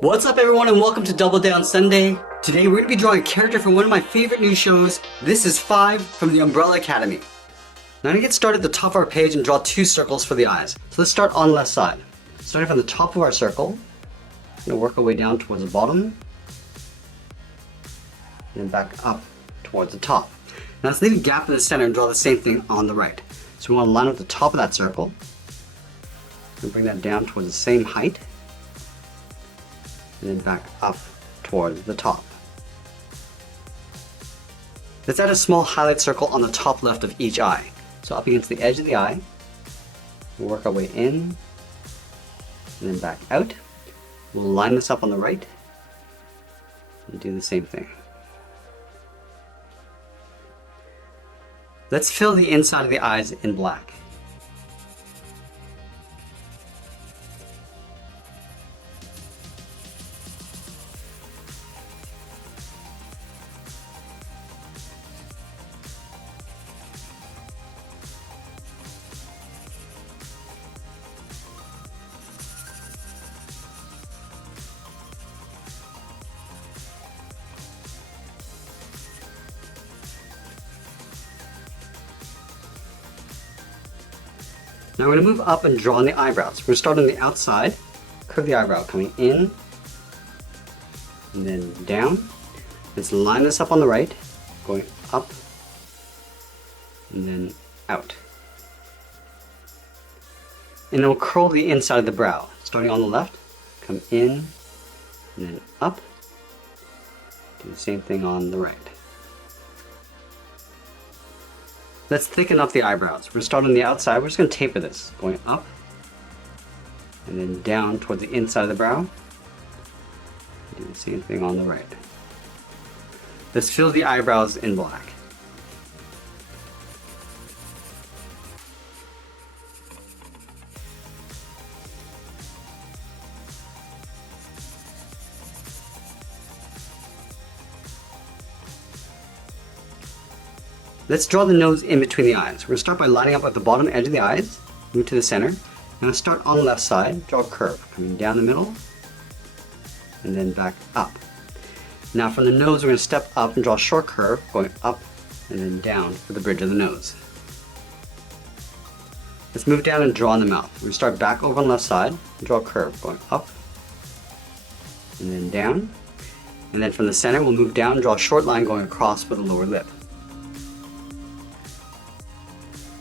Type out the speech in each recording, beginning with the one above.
What's up everyone and welcome to Double Down Sunday. Today we're going to be drawing a character from one of my favorite new shows. This is 5 from the Umbrella Academy. Now I'm going to get started at the top of our page and draw 2 circles for the eyes. So let's start on the left side. Starting from the top of our circle, we're going to work our way down towards the bottom, and then back up towards the top. Now let's leave a gap in the center and draw the same thing on the right. So we want to line up the top of that circle, and bring that down towards the same height, and then back up towards the top. Let's add a small highlight circle on the top left of each eye. So up against the edge of the eye, we'll work our way in, and then back out. We'll line this up on the right, and do the same thing. Let's fill the inside of the eyes in black. Now we're going to move up and draw on the eyebrows. We're going to start on the outside, curve the eyebrow coming in, and then down. Let's line this up on the right, going up, and then out. And then we'll curl the inside of the brow. Starting on the left, come in, and then up. Do the same thing on the right. Let's thicken up the eyebrows. We're going to start on the outside. We're just going to taper this, going up and then down towards the inside of the brow. Do the same thing on the right. Let's fill the eyebrows in black. Let's draw the nose in between the eyes. We're going to start by lining up at the bottom edge of the eyes, move to the center. Now start on the left side, draw a curve, coming down the middle, and then back up. Now from the nose we're going to step up and draw a short curve, going up and then down for the bridge of the nose. Let's move down and draw on the mouth. We're going to start back over on the left side, and draw a curve, going up and then down. And then from the center we'll move down and draw a short line going across for the lower lip.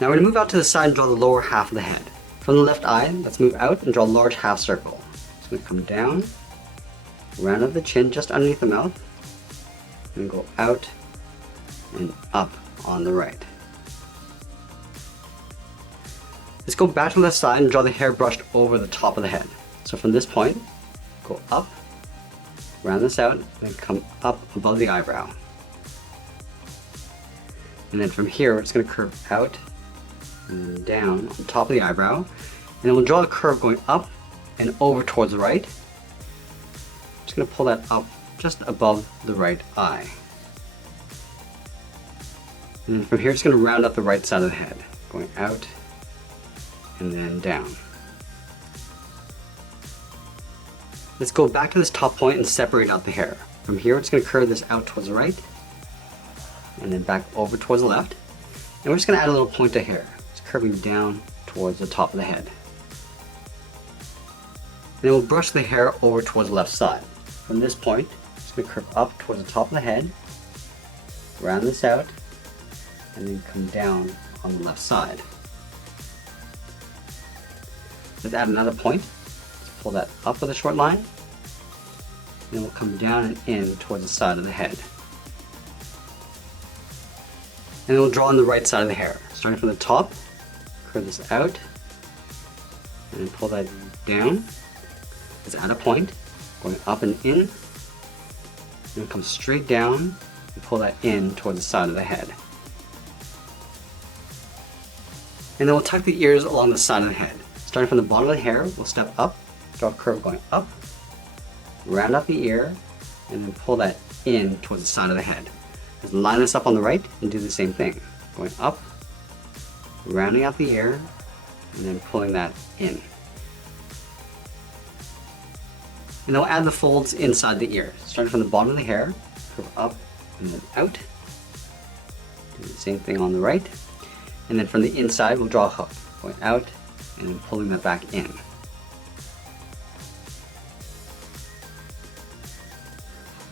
Now we're going to move out to the side and draw the lower half of the head. From the left eye, let's move out and draw a large half circle. So we're going to come down, round up the chin just underneath the mouth, and go out and up on the right. Let's go back to the left side and draw the hair brushed over the top of the head. So from this point, go up, round this out, and then come up above the eyebrow. And then from here, we're just going to curve out and down on top of the eyebrow, and then we'll draw a curve going up and over towards the right. Just going to pull that up just above the right eye. And then from here, just going to round up the right side of the head, going out and then down. Let's go back to this top point and separate out the hair. From here, it's going to curve this out towards the right, and then back over towards the left. And we're just going to add a little point of hair. It's curving down towards the top of the head. And then we'll brush the hair over towards the left side. From this point, it's going to curve up towards the top of the head, round this out, and then come down on the left side. Let's add another point. Let's pull that up with a short line. And then we'll come down and in towards the side of the head. And then we'll draw on the right side of the hair. Starting from the top, curve this out, and then pull that down. Let's add a point, going up and in, and then come straight down and pull that in towards the side of the head. And then we'll tuck the ears along the side of the head. Starting from the bottom of the hair, we'll step up, draw a curve going up, round up the ear, and then pull that in towards the side of the head. Let's line this up on the right and do the same thing. Going up, rounding out the ear, and then pulling that in. And then we'll add the folds inside the ear. Starting from the bottom of the hair, curve up and then out. Do the same thing on the right. And then from the inside, we'll draw a hook, going out and then pulling that back in.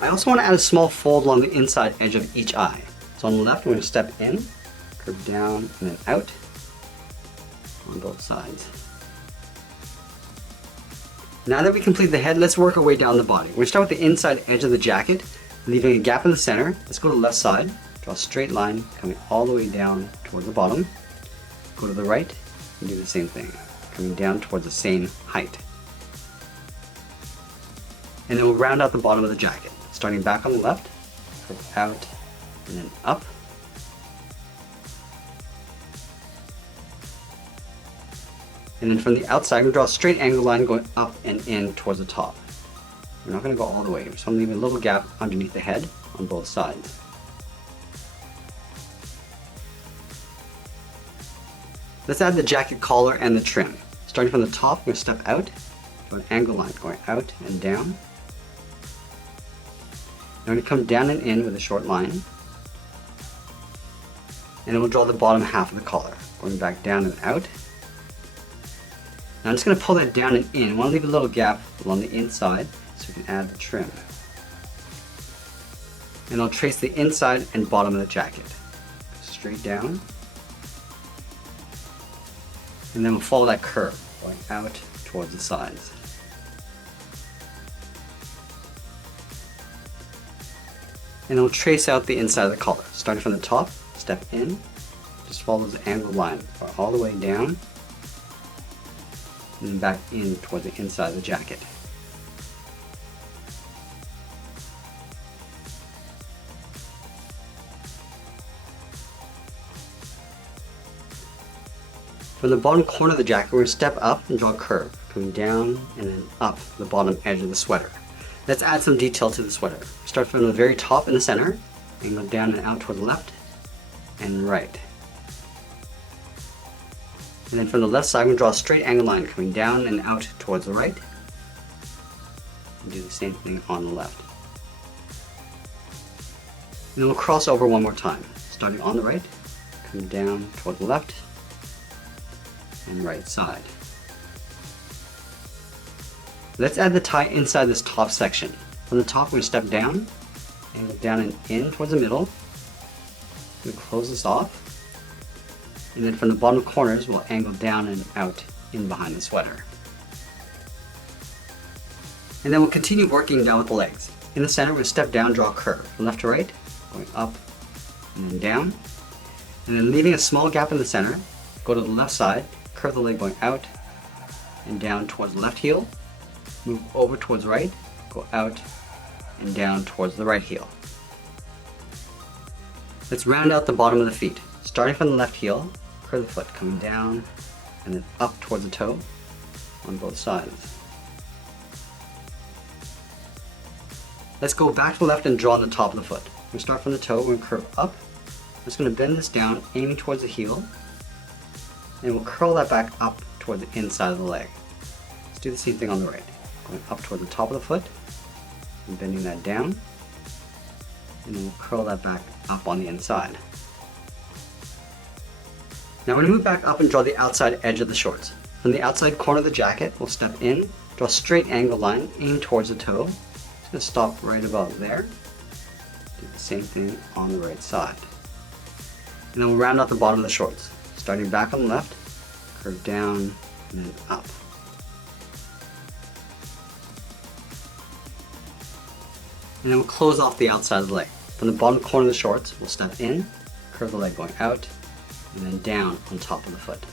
I also want to add a small fold along the inside edge of each eye. So on the left, we're going to step in, curve down, and then out on both sides. Now that we complete the head, let's work our way down the body. We're going to start with the inside edge of the jacket, leaving a gap in the center. Let's go to the left side, draw a straight line coming all the way down toward the bottom. Go to the right and do the same thing, coming down towards the same height. And then we'll round out the bottom of the jacket, starting back on the left, curve out and then up. And then from the outside, we'll draw a straight angle line going up and in towards the top. We're not going to go all the way, so I'm leaving a little gap underneath the head on both sides. Let's add the jacket collar and the trim. Starting from the top, we're going to step out, draw an angle line going out and down. Now we're going to come down and in with a short line. And then we'll draw the bottom half of the collar, going back down and out. Now I'm just going to pull that down and in. I want to leave a little gap along the inside so we can add the trim. And I'll trace the inside and bottom of the jacket. Straight down. And then we'll follow that curve, going out towards the sides. And then we'll trace out the inside of the collar. Starting from the top, step in, just follow the angled line all the way down, and then back in towards the inside of the jacket. From the bottom corner of the jacket, we're going to step up and draw a curve, coming down and then up the bottom edge of the sweater. Let's add some detail to the sweater. Start from the very top in the center, and go down and out toward the left and right. And then from the left side, we're going to draw a straight angle line coming down and out towards the right. And do the same thing on the left. And then we'll cross over one more time, starting on the right, coming down toward the left and right side. Let's add the tie inside this top section. From the top, we're going to step down and go down and in towards the middle. We'll close this off. And then from the bottom corners, we'll angle down and out in behind the sweater. And then we'll continue working down with the legs. In the center, we're going to step down, draw a curve from left to right, going up and then down. And then leaving a small gap in the center, go to the left side, curve the leg going out and down towards the left heel, move over towards right, go out and down towards the right heel. Let's round out the bottom of the feet. Starting from the left heel, curve the foot coming down and then up towards the toe on both sides. Let's go back to the left and draw on the top of the foot. We start from the toe, we're going to curve up. I'm just going to bend this down, aiming towards the heel, and we'll curl that back up toward the inside of the leg. Let's do the same thing on the right. Going up toward the top of the foot, and bending that down, and then we'll curl that back up on the inside. Now we're going to move back up and draw the outside edge of the shorts. From the outside corner of the jacket, we'll step in, draw a straight angle line, aim towards the toe. Just going to stop right about there. Do the same thing on the right side. And then we'll round out the bottom of the shorts. Starting back on the left, curve down and then up. And then we'll close off the outside of the leg. From the bottom corner of the shorts, we'll step in, curve the leg going out, and then down on top of the foot.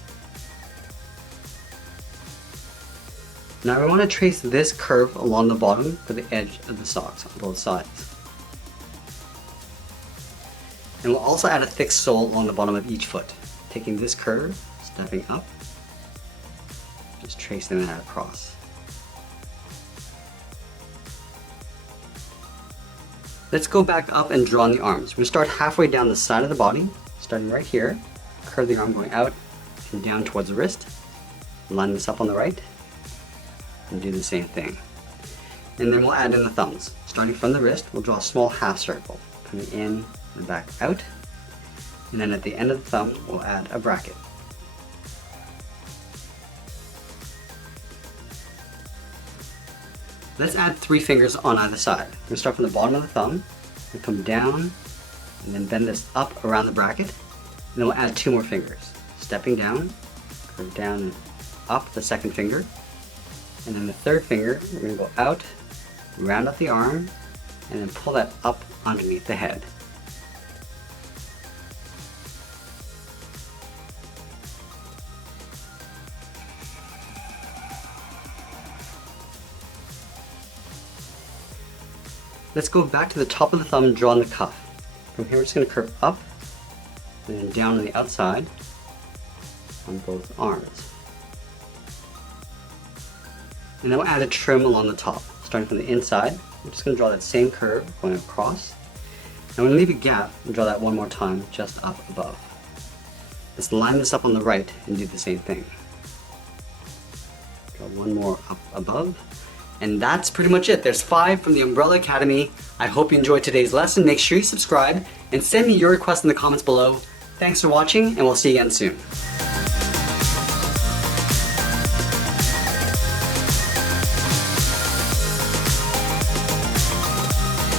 Now we want to trace this curve along the bottom for the edge of the socks on both sides. And we'll also add a thick sole along the bottom of each foot. Taking this curve, stepping up, just tracing that across. Let's go back up and draw on the arms. We're going to start halfway down the side of the body, starting right here, curve the arm going out and down towards the wrist. Line this up on the right and do the same thing. And then we'll add in the thumbs. Starting from the wrist, we'll draw a small half circle, coming in and back out. And then at the end of the thumb, we'll add a bracket. Let's add 3 fingers on either side. We're going to start from the bottom of the thumb, and come down, and then bend this up around the bracket. And then we'll add 2 more fingers. Stepping down, curve down and up the second finger. And then the third finger, we're going to go out, round up the arm, and then pull that up underneath the head. Let's go back to the top of the thumb and draw on the cuff. From here we're just going to curve up and then down on the outside on both arms. And then we'll add a trim along the top. Starting from the inside, we're just going to draw that same curve going across. And we're going to leave a gap and draw that one more time just up above. Let's line this up on the right and do the same thing. Draw one more up above. And that's pretty much it. There's 5 from the Umbrella Academy. I hope you enjoyed today's lesson. Make sure you subscribe and send me your requests in the comments below. Thanks for watching, and we'll see you again soon.